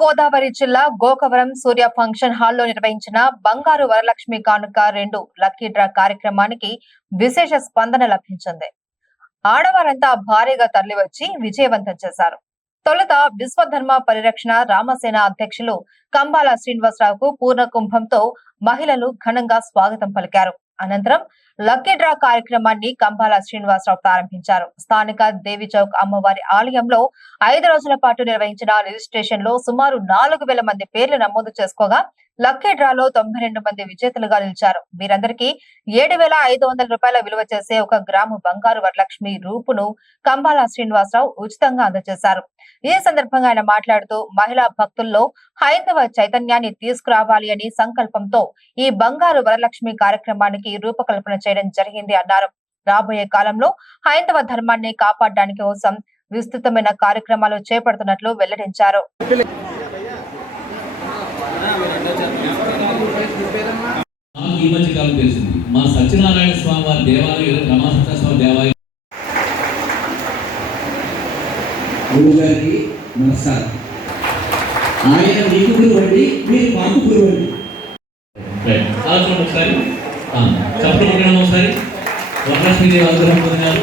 గోదావరి జిల్లా గోకవరం సూర్య ఫంక్షన్ హాల్లో నిర్వహించిన బంగారు వరలక్ష్మి కానుక 2 లక్కీ డ్రా కార్యక్రమానికి విశేష స్పందన లభించింది. ఆడవారంతా భారీగా తరలివచ్చి విజయవంతం చేశారు. తొలుత విశ్వధర్మ పరిరక్షణ రామసేన అధ్యక్షులు కంబాల శ్రీనివాసరావుకు పూర్ణ కుంభంతో మహిళలు ఘనంగా స్వాగతం పలికారు. అనంతరం లక్కీ డ్రా కార్యక్రమాన్ని కంబాల శ్రీనివాసరావు ప్రారంభించారు. స్థానిక దేవి చౌక్ అమ్మవారి ఆలయంలో 5 రోజుల పాటు నిర్వహించిన రిజిస్ట్రేషన్ లో సుమారు 4,000 మంది పేర్లు నమోదు చేసుకోగా లక్కీ డ్రాలో 92 మంది విజేతలుగా నిలిచారు. వీరందరికీ 7,500 రూపాయల విలువ చేసే 1 గ్రాము బంగారు వరలక్ష్మి రూపును కంబాల శ్రీనివాసరావు ఉచితంగా అందజేశారు. ఈ సందర్భంగా ఆయన మాట్లాడుతూ మహిళా భక్తుల్లో హైందవ చైతన్యాన్ని తీసుకురావాలి అని సంకల్పంతో ఈ బంగారు వరలక్ష్మి కార్యక్రమానికి రూపకల్పన చేయడం జరిగింది అన్నారు. రాబోయే కాలంలో హైందవ ధర్మాన్ని కాపాడడానికి కోసం విస్తృతమైన కార్యక్రమాలు చేపడుతున్నట్లు వెల్లడించారు. ఈ మధ్య కాలం తెలిసింది మా సత్యనారాయణ స్వామి వారి దేవాలయం రమాసత్య స్వామి దేవాలయం గురుగారికి నమస్కారం. ఆయన మీకు గురువండి, మీరు మాకు గురువండి. ఒకసారి చెప్పడం ఒకసారి వరలక్ష్మీదేవి అనుగ్రహం పొందినారు.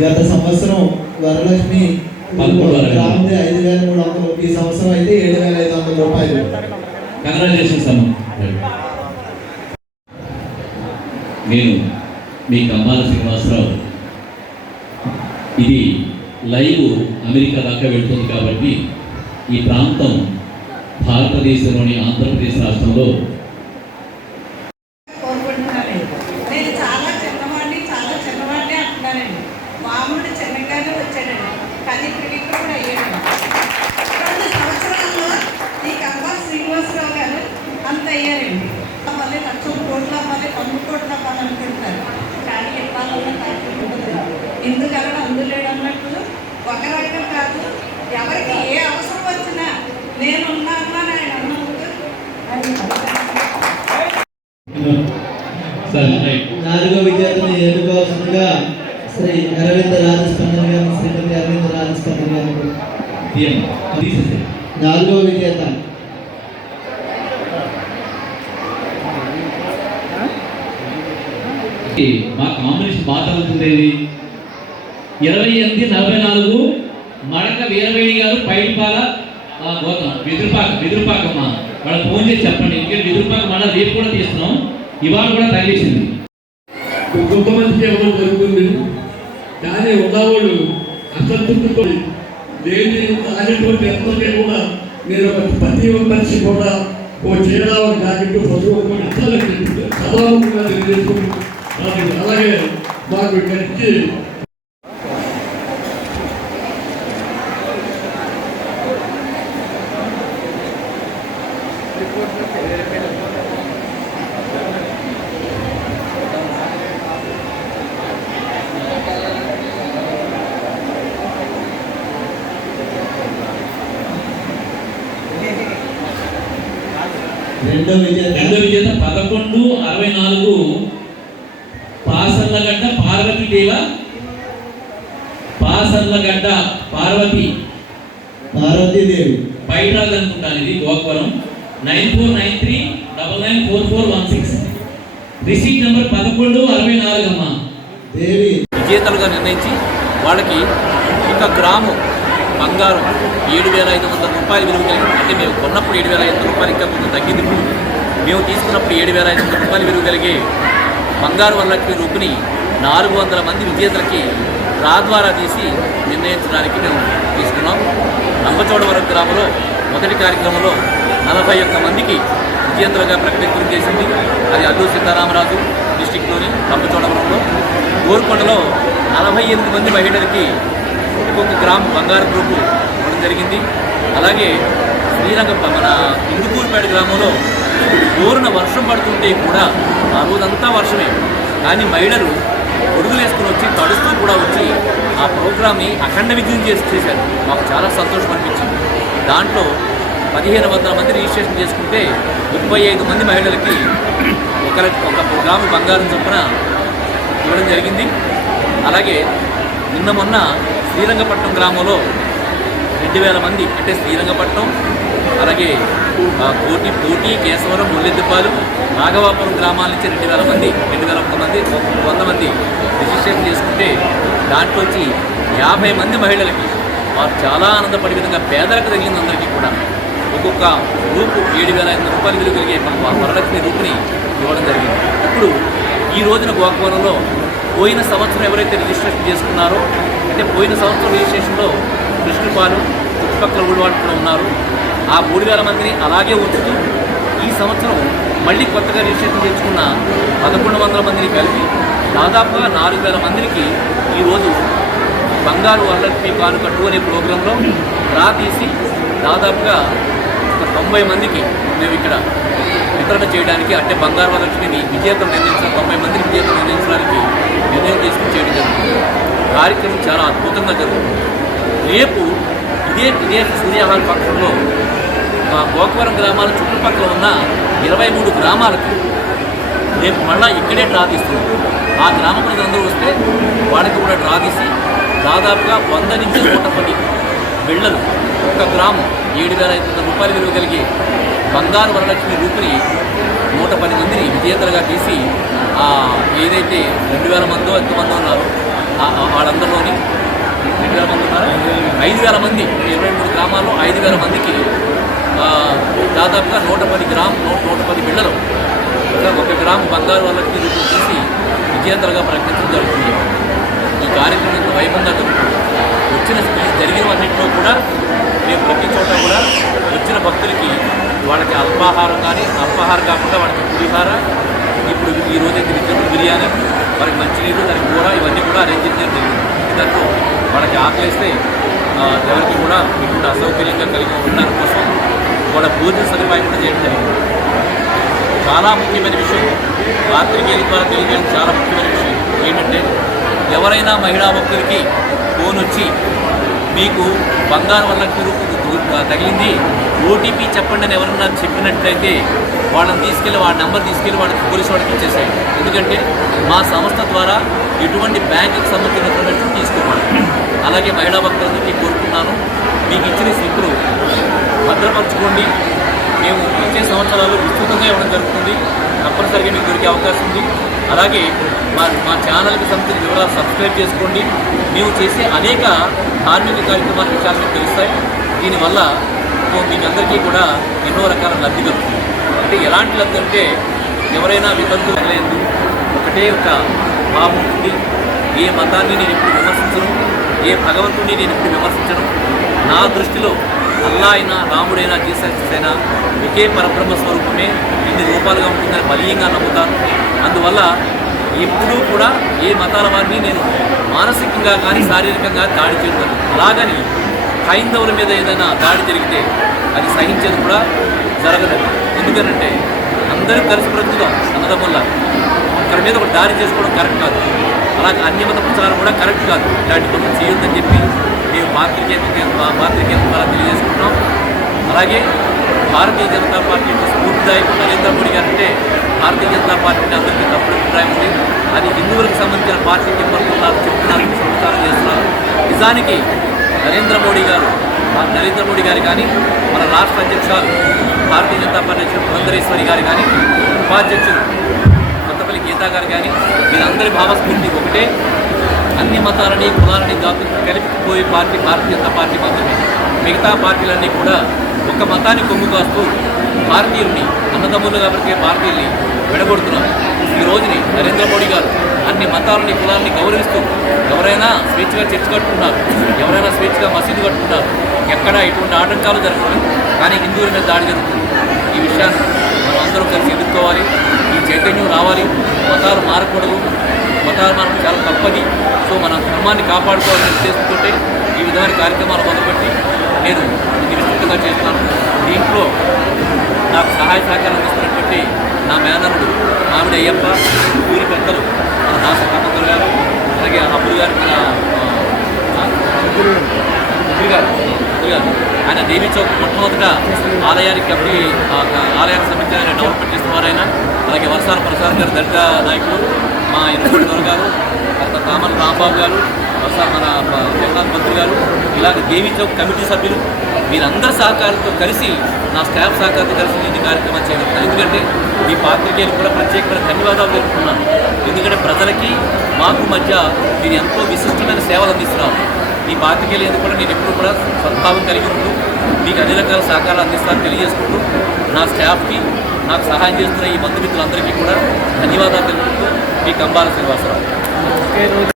గత సంవత్సరం వరలక్ష్మి 5,300, ఈ సంవత్సరం అయితే 7,500 రూపాయలు. కంగ్రాచులేషన్స్ అమ్మ. నేను మీ కంబాల శ్రీనివాసరావు. ఇది లైవ్ అమెరికా దాకా వెళ్తుంది కాబట్టి ఈ ప్రాంతం భారతదేశంలోని ఆంధ్రప్రదేశ్ రాష్ట్రంలో నేను చాలా చిన్నవాడిని అంటున్నానండి. మామూలు చిన్నగానే వచ్చాడండి, కానీ క్రికెట్ కూడా అయ్యాడు. 2 సంవత్సరాల్లో ఈ కంబాల శ్రీనివాసరావు గారు అంత అయ్యారండి. మళ్ళీ 1,00,000 కోట్లు అవ్వాలి, 100 కోట్లు అవ్వాలి అనుకుంటారు. కానీ ఇవ్వాలన్న ఎందుకన్నా అందులేడు అన్నట్టు ఒక రకం కాదు. ఎవరికి ఏ అవసరం వచ్చినా నేనున్నాను అని ఆయన అన్నప్పుడు 4వ విజేతను ఎన్నుకోవాల్సిందిగా శ్రీ అరవింద రాజస్పందన్ గారు, శ్రీమతి అరవింద రాజస్పందన్ గారు 4వ విజేత. మా కాంబినేషన్ బాగా అవుతుండేది. 2844 మడక వీరవేణి గారు పైడిపాల గోతం విదురుపాకమ్మ. వాళ్ళకి ఫోన్ చేసి చెప్పండి. ఎందుకంటే విదురుపాక మళ్ళీ రేపు కూడా తీస్తున్నాం, ఇవాళ కూడా తగిలేసింది. కొంతమందికి ఎవరో జరుగుతుంది, కానీ ఉన్నవాళ్ళు అసంతృప్తితో దేని అనేటువంటి ఎంతనే కూడా నేను ప్రతి మనిషి కూడా ఓ చీరా ఒక జాకెట్ పశువుకొని సభాముఖంగా తెలియజేసుకుని అలాగే మాకు ఇక్కడికి రెండో విజేత 1164 పాసర్లగడ్డ పార్వతీదేవి పైరాజ్ అనుకుంటాను. ఇది గోకవరం 9493994416. రిసీట్ నెంబర్ 1164 అమ్మ. దేవి విజేతలుగా నిర్ణయించి వాళ్ళకి 1 గ్రాము బంగారం 7,500 రూపాయలు విలువ కలిగి, అంటే మేము కొన్నప్పుడు 7,500 రూపాయలు, ఇంకా కొంచెం తగ్గింది. మేము తీసుకున్నప్పుడు 7,500 రూపాయలు విలువ కలిగే బంగారు వరలక్ష్మి రూపుని 400 మంది విజేతలకి డ్రా ద్వారా తీసి నిర్ణయించడానికి మేము తీసుకున్నాం. రంపచోడవరం గ్రామంలో మొదటి కార్యక్రమంలో 41 మందికి విజేతలుగా ప్రకటించడం చేసింది. అది అల్లూరు సీతారామరాజు డిస్టిక్లోని రంపచోడవరంలో. కోరుకొండలో 48 మంది మహిళలకి 1 గ్రాము బంగారు గ్రూపు ఇవ్వడం జరిగింది. అలాగే మన ఇందుకూరుపేట గ్రామంలో జోరున వర్షం పడుతుంటే కూడా ఆ రోజంతా వర్షమే, కానీ మహిళలు గొడుగులు వేసుకుని వచ్చి తడుస్తూ కూడా వచ్చి ఆ ప్రోగ్రామ్ని అఖండ విజయం చేశారు. మాకు చాలా సంతోషం అనిపించింది. దాంట్లో 1,500 మంది రిజిస్ట్రేషన్ చేసుకుంటే 35 మంది మహిళలకి 1 గ్రాము బంగారం చొప్పున ఇవ్వడం జరిగింది. అలాగే నిన్న మొన్న శ్రీరంగపట్నం గ్రామంలో 2000 మంది అంటే శ్రీరంగపట్నం, అలాగే కోటి, కేశవరం, ముల్లెద్దుపాలు, నాగవాపురం గ్రామాల నుంచి 2000 మంది, 2001 మంది, 100 మంది రిజిస్ట్రేషన్ చేసుకుంటే దాంట్లోంచి 50 మంది మహిళలకి వారు చాలా ఆనందపడే విధంగా పేదలకు తగిలిన అందరికీ కూడా ఒక్కొక్క రూపు 7,500 రూపాయలు విలువ కలిగే వరలక్ష్మి రూపుని ఇవ్వడం జరిగింది. ఇప్పుడు ఈ రోజున గోకవరంలో పోయిన సంవత్సరం ఎవరైతే రిజిస్ట్రేషన్ చేసుకున్నారో, అంటే పోయిన సంవత్సరం రిజిస్ట్రేషన్లో కృష్ణపాలు చుట్టుపక్కల ఊళ్ళ వాళ్ళు కూడా ఉన్నారు. ఆ 3,000 మందిని అలాగే ఉంచుతూ ఈ సంవత్సరం మళ్ళీ కొత్తగా రిజిస్ట్రేషన్ చేసుకున్న 1,100 మందిని కలిపి దాదాపుగా 4,000 మందికి ఈరోజు బంగారు వరలక్ష్మి కానుక 2 అనే ప్రోగ్రాంలో డ్రా తీసి దాదాపుగా 90 మందికి మేము ఇక్కడ వితరణ చేయడానికి, అంటే బంగారు వరలక్ష్మిని విజేతలు నిర్ణయించిన 90 మందిని విజేతలు నిర్ణయించడానికి నిర్ణయం తీసుకుని చేయడం జరుగుతుంది. కార్యక్రమం చాలా అద్భుతంగా జరుగుతుంది. రేపు ఇదే సూర్యాహార పక్షంలో గోకవరం గ్రామాల చుట్టుపక్కల ఉన్న 23 గ్రామాలకు రేపు మళ్ళా ఇక్కడే డ్రా తీస్తున్నాం. ఆ గ్రామ ప్రజలందరూ వస్తే వాళ్ళకి కూడా డ్రా తీసి దాదాపుగా 100 నుంచి 110 బిళ్ళలు, ఒక్క గ్రామం 7,500 రూపాయలు విలువ కలిగి బంగారు వరలక్ష్మి రూపుని 110 మందిని విజేతలుగా తీసి ఏదైతే 2,000 మందో ఎంతమందో ఉన్నారో వాళ్ళందరిలోని 2,000 మంది ఉన్నారు, 5,000 మంది 23 గ్రామాల్లో 5,000 మందికి దాదాపుగా 110 బిళ్ళలు, ఒక గ్రాము బంగారు వరలక్ష్మి రూపుని తీసి విజేతలుగా ప్రకటించడం జరుగుతుంది. ఈ కార్యక్రమం ఇంత వైభవంగా జరుగుతుంది. జరిగినవన్నింటిలో కూడా మేము ప్రతి చోట కూడా వచ్చిన భక్తులకి వాళ్ళకి అల్పాహారం అల్పాహారం కాకుండా వాళ్ళకి పులిహార, ఇప్పుడు ఈ రోజైతే వెజిటబుల్ బిర్యానీ, వాళ్ళకి మంచినీరు, దానికి కూర, ఇవన్నీ కూడా అరేంజ్ చేయడం జరిగింది. దాంట్లో వాళ్ళకి ఆకలిస్తే ఎవరికి కూడా ఇటువంటి అసౌకర్యంగా కలిగి ఉండడానికి కోసం వాళ్ళ భోజన సదుపాయం కూడా చేయడం జరిగింది. చాలా ముఖ్యమైన విషయం, పాత్రికేయుల ద్వారా తెలియజేయడం చాలా ముఖ్యమైన విషయం ఏంటంటే, ఎవరైనా మహిళా భక్తులకి ఫోన్ వచ్చి మీకు బంగారు వరలక్ష్మి రూపు తగిలింది, ఓటీపీ చెప్పండి అని ఎవరన్నా చెప్పినట్లయితే వాళ్ళని తీసుకెళ్ళి వాళ్ళ నెంబర్ తీసుకెళ్ళి వాళ్ళకి పోలీసు వాళ్ళకి ఇచ్చేసాయి. ఎందుకంటే మా సంస్థ ద్వారా ఎటువంటి బ్యాంకుకి సంబంధించిన ఇన్ఫర్మేషన్ తీసుకోవాలి. అలాగే మహిళా భక్తులందరికీ కోరుకున్నాను, మీకు ఇచ్చిన స్లిప్పులు భద్రపరచుకోండి. మేము వచ్చే సంవత్సరాలు విస్తృతంగా ఇవ్వడం జరుగుతుంది. తప్పనిసరిగా మీకు దొరికే అవకాశం ఉంది. అలాగే మా ఛానల్కి సంబంధించిన వివరాలు సబ్స్క్రైబ్ చేసుకోండి. మేము చేసే అనేక ధార్మిక కార్యక్రమాల విషయాలు మీకు తెలుస్తాయి. దీనివల్ల మీకు అందరికీ కూడా ఎన్నో రకాల లబ్ధి కలుగుతుంది. అంటే ఎలాంటి లబ్ధి అంటే, ఎవరైనా వితంతులు లేదు, ఒకటే ఒక భావం ఉంటుంది, ఏ మతాన్ని నేను ఇప్పుడు విమర్శించను, ఏ భగవంతుడిని నేను ఇప్పుడు విమర్శించను. నా దృష్టిలో అల్లా అయినా, రాముడైనా, జీసస్ అయినా ఒకే పరబ్రహ్మ స్వరూపమే, ఇన్ని రూపాలుగా ఉంటుందని బలీయంగా నమ్ముతాను. అందువల్ల ఎప్పుడూ కూడా ఏ మతాల వారిని నేను మానసికంగా కానీ శారీరకంగా దాడి చేస్తాను. అలాగని హైందవుల మీద ఏదైనా దాడి జరిగితే అది సహించేది కూడా జరగలేదు. ఎందుకనంటే అందరూ కలిసి బ్రతుకుతాం అన్నదమ్ముల్లా. ఒకరి మీద ఒక దాడి చేసుకోవడం కరెక్ట్ కాదు. అలాగే అన్యమత ప్రచారం కూడా కరెక్ట్ కాదు. ఇలాంటి పనులు చేయొద్దని చెప్పి మేము పాత్రికేయుల ద్వారా తెలియజేసుకుంటున్నాం. అలాగే భారతీయ జనతా పార్టీ స్ఫూర్తిదాయకుడు నరేంద్ర మోడీ గారు అంటే, భారతీయ జనతా పార్టీని అందరికీ తప్పుడు అభిప్రాయం ఉంది. అది హిందువులకు సంబంధించిన పార్టీ చెప్తున్నారు, ప్రచారం చేస్తున్నారు. నిజానికి నరేంద్ర మోడీ గారు కానీ, మన రాష్ట్ర అధ్యక్షురాలు భారతీయ జనతా పార్టీ అధ్యక్షుడు పురంధరేశ్వరి గారు కానీ, ఉపాధ్యక్షుడు కొత్తపల్లి గీతా గారు కానీ, వీరందరి భావస్ఫూర్తి ఒకటే. అన్ని మతాలని, కులాలని, జాతులను కలిపిపోయే పార్టీ భారతీయ జనతా పార్టీ మాత్రమే. మిగతా పార్టీలన్నీ కూడా ఒక మతాన్ని కొమ్ము కాస్తూ భారతీయుల్ని, అన్నదమ్ములుగా బ్రతికే భారతీయుల్ని విడగొడుతున్నారు. ఈ రోజుని నరేంద్ర మోడీ గారు అన్ని మతాలని, కులాలని గౌరవిస్తూ ఎవరైనా స్వేచ్ఛగా చర్చ కట్టుకున్నారు, ఎవరైనా స్వేచ్ఛగా మసీదు కట్టుకున్నారు, ఎక్కడా ఎటువంటి ఆటంకాలు జరగలేదు. కానీ హిందువుల మీద దాడి జరుగుతుంది. ఈ విషయాన్ని మనం అందరం కలిసి ఎదుర్కోవాలి. ఈ చైతన్యం రావాలి. మతాలు మారకూడదు, మతాలు మారడం చాలా తప్పది. సో మన ధర్మాన్ని కాపాడుకోవాలని ఉద్దేశంతో ఈ విధమైన కార్యక్రమాలు మొదలుపెట్టి నేను ఇది విస్తృతంగా చేస్తున్నాను. దీంట్లో నాకు సహాయ సహకారం ఇస్తున్నటువంటి నా మేనరుడు మామిడి అయ్యప్ప, ఊరి పెద్దలు మన దాస కామకర్ గారు, అలాగే అబ్బులు గారు, మన అబ్బులు గారు ఆయన దేవీ చౌక్ మొట్టమొదట ఆలయానికి సంబంధించిన ఆయన డెవలప్మెంట్ చేస్తున్నారు ఆయన. అలాగే వర్షాల ప్రసాద్ గారు దళిత నాయకులు, మా ఇరుపూడి గారు, తర్వాత కామన్ రాంబాబు గారు, జగన్నాథ్ మంత్రి గారు, ఇలాగ దేవి చౌక్ కమిటీ సభ్యులు వీరందరి సహకారంతో కలిసి నా స్టాఫ్ సహకారంతో కలిసి ఈ కార్యక్రమం చేయడం. ఎందుకంటే మీ పాత్రికేయులు కూడా ప్రత్యేకమైన ధన్యవాదాలు తెలుపుతున్నాను. ఎందుకంటే ప్రజలకి మాకు మధ్య మీరు ఎంతో విశిష్టమైన సేవలు అందిస్తున్నారు. ఈ పాత్రికేయులు ఎందుకు కూడా నేను ఎప్పుడు కూడా సద్భావం కలిగి ఉంటూ మీకు అన్ని రకాల సహకారాలు అందిస్తానని తెలియజేసుకుంటూ నా స్టాఫ్కి నాకు సహాయం చేస్తున్న ఈ బంధుమిత్రులందరికీ కూడా ధన్యవాదాలు తెలుపుతూ మీ కంబాల శ్రీనివాసరావు.